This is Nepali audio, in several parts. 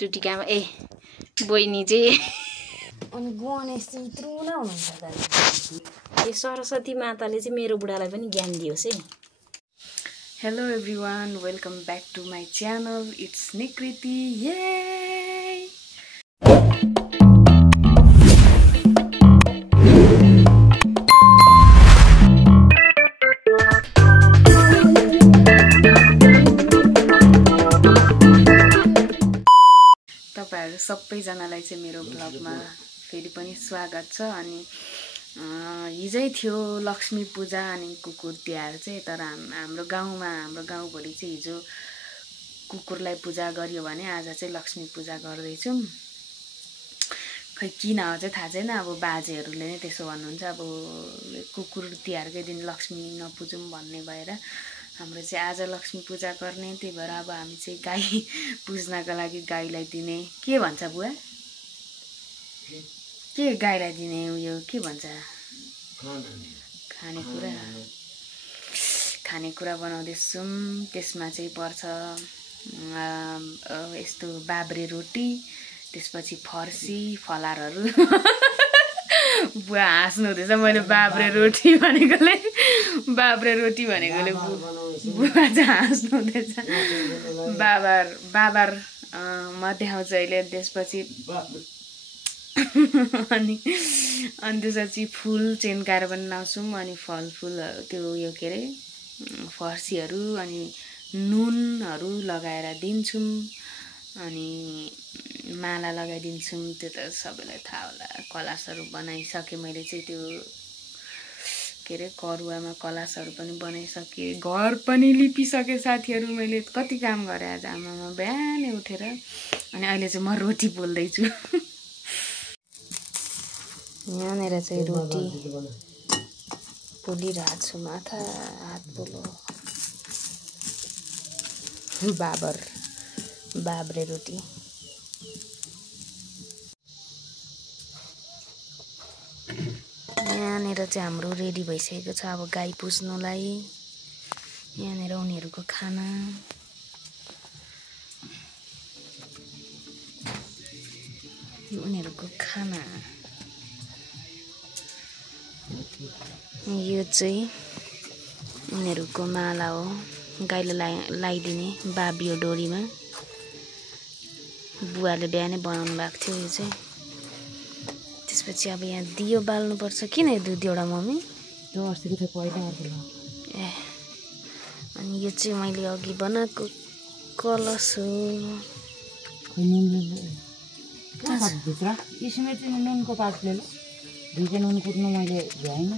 टुटिकामा ए बहिनी चाहिँ अनि गणेश चाहिँ यत्रो नै हुनुहुन्छ दाजु। यो सरस्वती माताले चाहिँ मेरो बुढालाई पनि ज्ञान दियोस् है। Hello everyone, welcome back to my channel. It's Nikriti. ये तपाईहरु सबैजनालाई चाहिँ मेरो ब्लगमा फेरि पनि स्वागत छ। अनि हिजै थियो लक्ष्मी पूजा अनि कुकुर तिहार चाहिँ, तर हाम्रो गाउँभरि चाहिँ हिजो कुकुरलाई पूजा गरियो भने आज चाहिँ लक्ष्मी पूजा गर्दैछौँ। खै किन हो चाहिँ थाहा छैन, अब बाजेहरूले नै त्यसो भन्नुहुन्छ। अब कुकुर तिहारकै दिन लक्ष्मी नपुजौँ भन्ने भएर हाम्रो चाहिँ आज लक्ष्मी पूजा गर्ने। त्यही भएर अब हामी चाहिँ गाई पुज्नको लागि गाईलाई दिने के भन्छ बुवा, के गाईलाई दिने उयो के भन्छ, खानेकुरा बनाउँदैछौँ। त्यसमा चाहिँ पर्छ यस्तो बाब्रे रोटी, त्यसपछि फर्सी फलारहरू। बुवा हाँस्नु हुँदैछ, मैले बाब्रे रोटी भनेकोले बुवा चाहिँ हाँस्नु हुँदैछ। बाबर म देखाउँछु अहिले। त्यसपछि अनि त्यसपछि फुल चेन्काएर पनि लाउँछौँ। अनि फलफुलहरू त्यो उयो के अरे फर्सीहरू अनि नुनहरू लगाएर दिन्छौँ। अनि माला लगाइदिन्छौँ। त्यो त सबैलाई थाहा होला। कलशहरू बनाइसकेँ मैले चाहिँ, त्यो के अरे करुवामा कलशहरू पनि बनाइसकेँ, घर पनि लिपिसकेँ साथीहरू। मैले कति काम गरेँ आज आमामा बिहानै उठेर। अनि अहिले चाहिँ म रोटी पोल्दैछु। यहाँनिर चाहिँ रोटी पोलिरहेको छु, माथा हात पोलो। बाब्रे रोटी। यहाँनिर चाहिँ हाम्रो रेडी भइसकेको छ अब गाई पुज्नुलाई। यहाँनिर उनीहरूको खाना। यो चाहिँ उनीहरूको माला हो, गाईलाई लगाइदिने बाबियो डोरीमा। बुवाले बिहानै बनाउनु भएको थियो यो चाहिँ। त्यसपछि अब यहाँ दियो बाल्नुपर्छ। किन यो दुईवटा मम्मी? ए अनि यो चाहिँ मैले अघि बनाएको कलश हो। इसमें चाहिँ नुनको पातले दुईटा नुन कुट्नु मैले भ्याइन।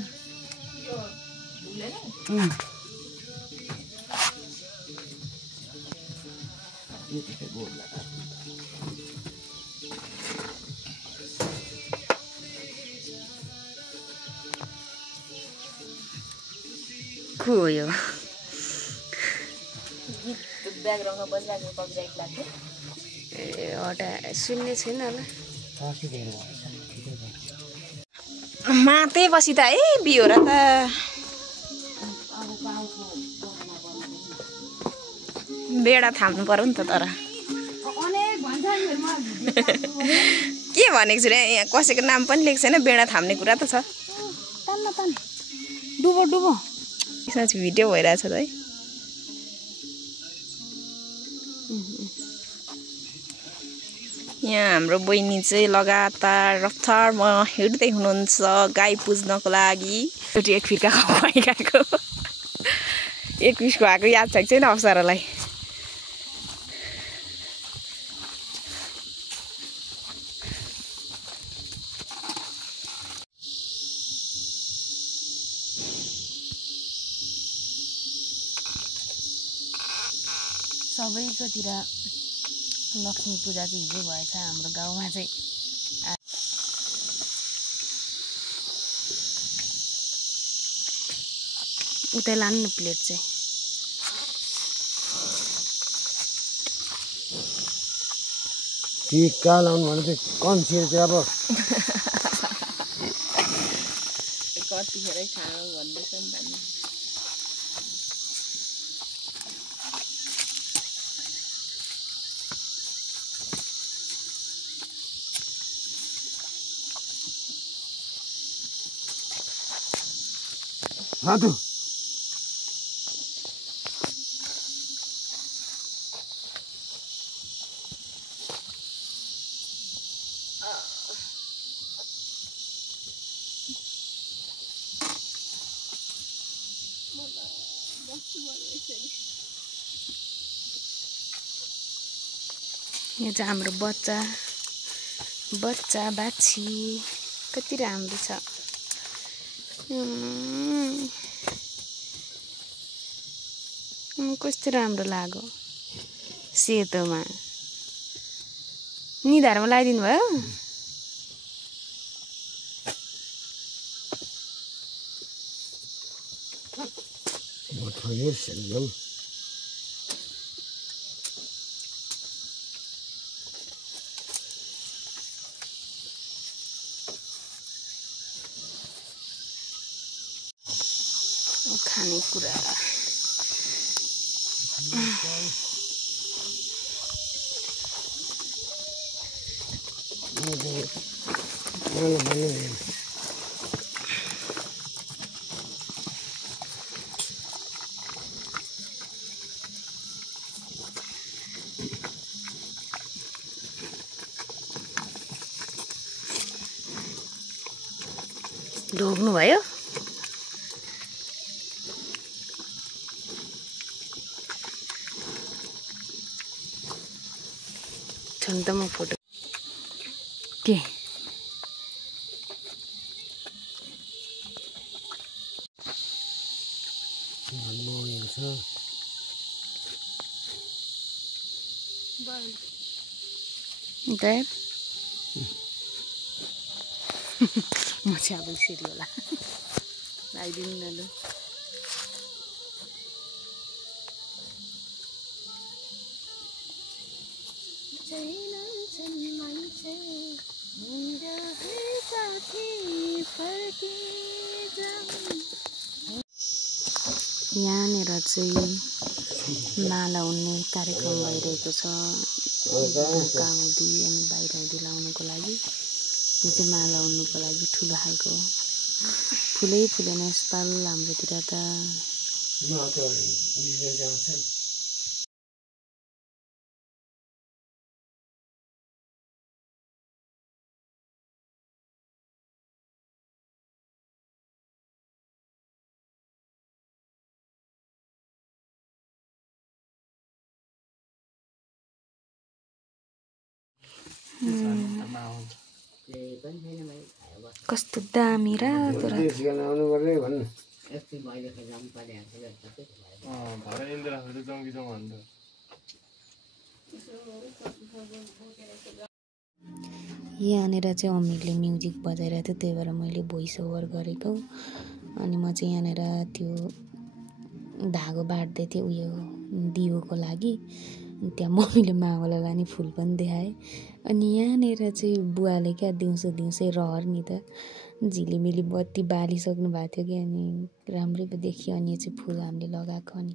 को हो यो? ब्याकग्राउन्डमा बजिरहेको कपिराइट लाग्थ्यो। ए हटा, सुन्ने छैन होला। मातै बसी त बियो र त। बेडा थाम्नु पर्यो नि त। तर के भनेको छु रे, यहाँ कसैको नाम पनि लेख्छ छैन। बेडा थाम्ने कुरा त छ। डुबो साँच्ची भिडियो भइरहेछ त है। यहाँ हाम्रो बहिनी चाहिँ लगातार रफ्तारमा हिँड्दै हुनुहुन्छ गाई पुज्नको लागि। एक फिर्का खुवाइरहेको, एक पिसको आएको याद छ छैन अप्सरालाई। सबैकोतिर लक्ष्मी पूजा चाहिँ हिजो भएछ हाम्रो गाउँमा चाहिँ। उतै लानु न प्लेट चाहिँ। टिका लाउनु भने चाहिँ कन्सियर चाहिँ अब कतिखेरै खानु भन्दैछ नि त। हातु यो चाहिँ हाम्रो बच्चा बाछी कति राम्रो छ। कस्तो राम्रो लाग्यो सेतोमा। निधारमा लगाइदिनु भयो। खानेकुरा ढोग्नु भयो। छन् त म फोटो के तर म चाहिँ अब यसरी होला लगाइदिनु न लु। यहाँनिर चाहिँ माला उन्ने कार्यक्रम भइरहेको छ। काउदी अनि बाहिर लाउनुको लागि यो चाहिँ माला उन्नुको लागि ठुलो खालको फुलै फुलेन यसपाल हाम्रोतिर त। कस्तो दामी रातो यहाँनिर चाहिँ अमिरले म्युजिक बजाइरहेको थियो, त्यही भएर मैले भोइस ओभर गरेको। अनि म चाहिँ यहाँनिर त्यो धागो बाट्दै थिएँ उयो दियोको लागि। त्यहाँ मम्मीले मावला लाने फुल पनि देखाए। अनि यहाँनिर चाहिँ बुवाले क्या दिउँसै रहर नि त झिलिमिली बत्ती बालिसक्नु भएको थियो कि, अनि राम्रै पो देखियो। अनि यो चाहिँ फुल हामीले लगाएको। अनि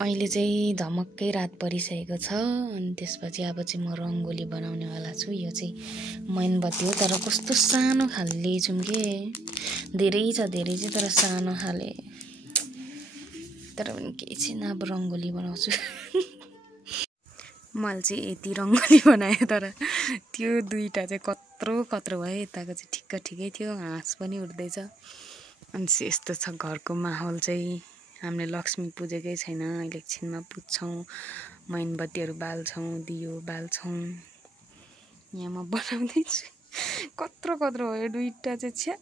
अहिले चाहिँ धमक्कै रात परिसकेको छ। अनि त्यसपछि अब चाहिँ म रङ्गोली बनाउनेवाला छु। यो चाहिँ मैनबत्ती हो, तर कस्तो सानो खाले ल्याइछौँ के। धेरै छ तर सानो खाले। तर पनि केही छैन, अब रङ्गोली बनाउँछु। मैले चाहिँ यति रङ्गोली बनाएँ, तर त्यो दुईवटा चाहिँ कत्रो भयो। यताको चाहिँ ठिकै थियो, हाँस पनि उठ्दैछ। अनि यस्तो छ घरको माहौल चाहिँ। हामीले लक्ष्मी पुजेकै छैन, अहिले एकछिनमा पुज्छौँ। मैनबत्तीहरू बाल्छौँ, दियो बाल्छौँ। यहाँ म बनाउँदैछु। कत्रो भयो दुईवटा चाहिँ छ्या।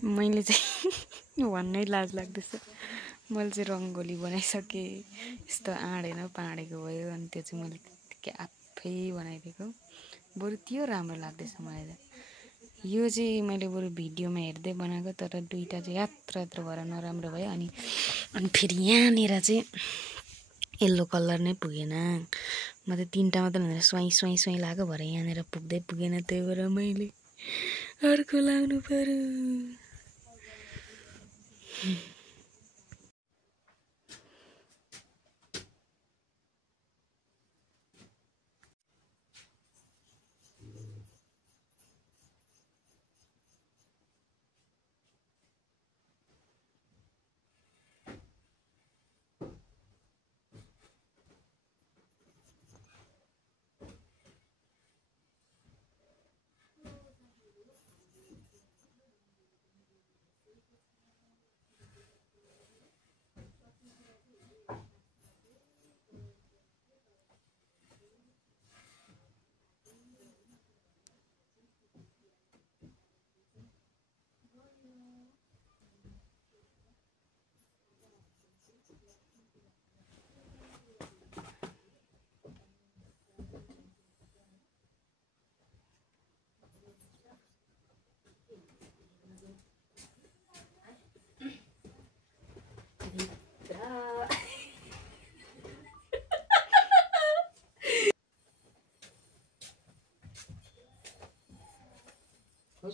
मैले चाहिँ भन्नै लाज लाग्दैछ। मैले चाहिँ रङ्गोली बनाइसकेँ। यस्तो आँडेन पाँडेको भयो। अनि त्यो चाहिँ मैले त्यत्तिकै आफै बनाइदिएको। बरु त्यो राम्रो लाग्दैछ मलाई त। यो चाहिँ मैले बरु भिडियोमा हेर्दै बनाएको, तर दुईवटा चाहिँ यात्रा भएर नराम्रो भयो। अनि फेरि यहाँनिर चाहिँ येल्लो कलर नै पुगेन। म त तिनवटा मात्रै भनेर स्वाइँ लाग्यो, भरे यहाँनिर पुगेन। त्यही भएर मैले अर्को लाउनु पर्यो। ल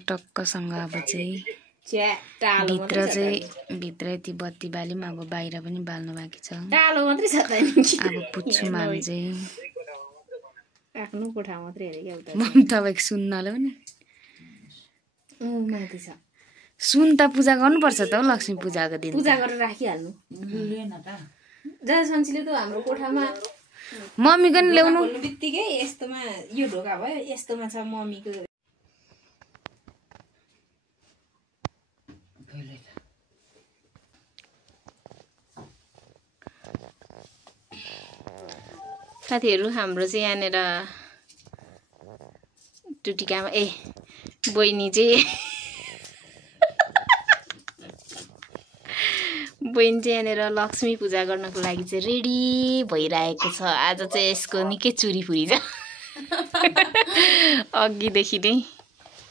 टक्कसँग अब चाहिँ भित्र यति बत्ती बाल्यौँ अब बाहिर पनि बाल्नु बाँकी छ टालो मात्रै छ त अब पुच्छौँ हामी चाहिँ आफ्नो कोठा मात्रै हेरे क्या उता म तपाईँको सुन्नले पनि माथि छ सुन त पूजा गर्नुपर्छ त हौ लक्ष्मी पूजाको दिन पूजा गरेर राखिहाल्नु जहाँ सन्चीले त हाम्रो कोठामा मम्मीको नि ल्याउनु बित्तिकै यस्तोमा यो ढोका भयो यस्तोमा छ मम्मीको साथीहरू हाम्रो चाहिँ यहाँनिर टुटिकामा बहिनी चाहिँ यहाँनिर लक्ष्मी पूजा गर्नको लागि चाहिँ रेडी भइरहेको छ आज चाहिँ यसको निकै चुरी फुरी छ अघिदेखि नै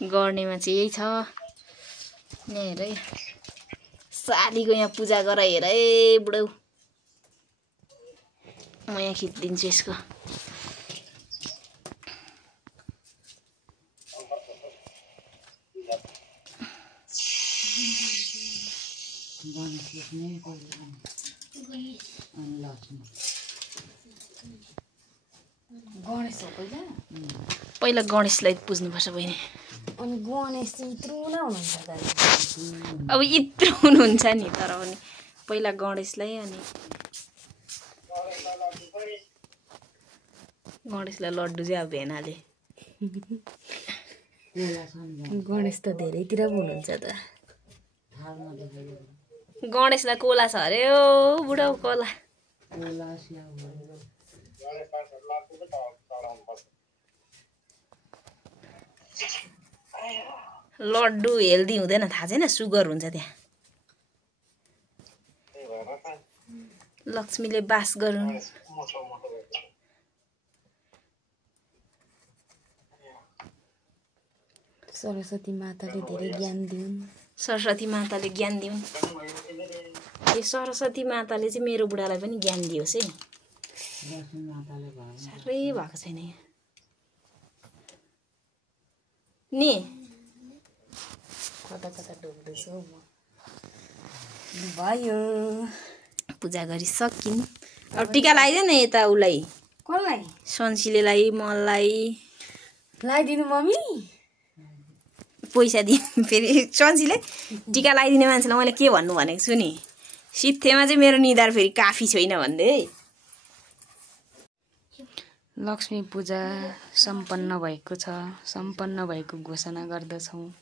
गर्नेमा चाहिँ यही छ यहाँ हेर है सालीको यहाँ पूजा गर हेर है बुढौ म यहाँ खिचिदिन्छु यसको पहिला गणेशलाई पुज्नुपर्छ बहिनी अनि गणेश चाहिँ यत्रो नै हुनुहुन्छ अब यत्रो हुनुहुन्छ नि तर पनि पहिला गणेशलाई अनि गणेशलाई लड्डु चाहिँ अब भेनाले गणेश त धेरैतिर हुनुहुन्छ त गणेशलाई कोला छ अरे ओ बुढो कोला लड्डु हेल्दी हुँदैन थाहा छैन सुगर हुन्छ त्यहाँ लक्ष्मीले बास गरून् सरस्वती माताले धेरै ज्ञान दिउन् सरस्वती माताले ज्ञान दिउन् यो सरस्वती माताले चाहिँ मेरो बुढालाई पनि ज्ञान दियोस् है साह्रै भएको छैन यहाँ नि कता कता डुब्दैछु म भयो पूजा गरी सकिन् अब टिका लगाइदे न यता उसलाई कसलाई सन्सीले मलाई लगाइदिनु मम्मी पैसा दिनु फेरि सन्सीले टिका लगाइदिने मान्छेलाई मैले के भन्नु भनेको छु नि सित्थेमा चाहिँ मेरो निधार फेरि काफी छैन भन्दै है लक्ष्मी पूजा सम्पन्न भएको छ सम्पन्न भएको घोषणा गर्दछौँ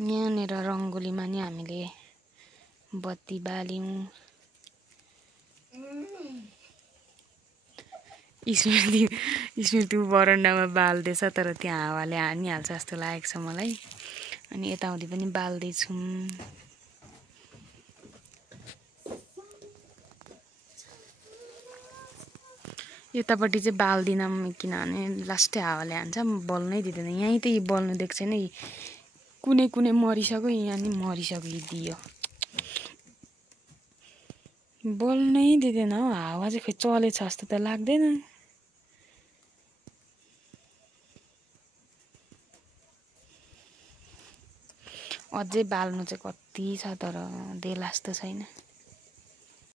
यहाँनिर रङ्गोलीमा नि हामीले बत्ती बाल्यौँ स्मृति बरन्डामा बाल्दैछ तर त्यहाँ हावाले हानिहाल्छ जस्तो लागेको छ मलाई अनि यताउति पनि बाल्दैछौँ यतापट्टि चाहिँ बाल्दिनँ किनभने लास्टै हावाले हान्छ बल्नै दिँदैन यहीँ त बल्नु देख्छ नि कुनै कुनै मरिसक्यो यहाँ नि मरिसक्यो दियो बल्नै दिँदैन हौ हावा चाहिँ खोइ चलेछ जस्तो त लाग्दैन अझै बाल्नु चाहिँ कति छ तर देला जस्तो छैन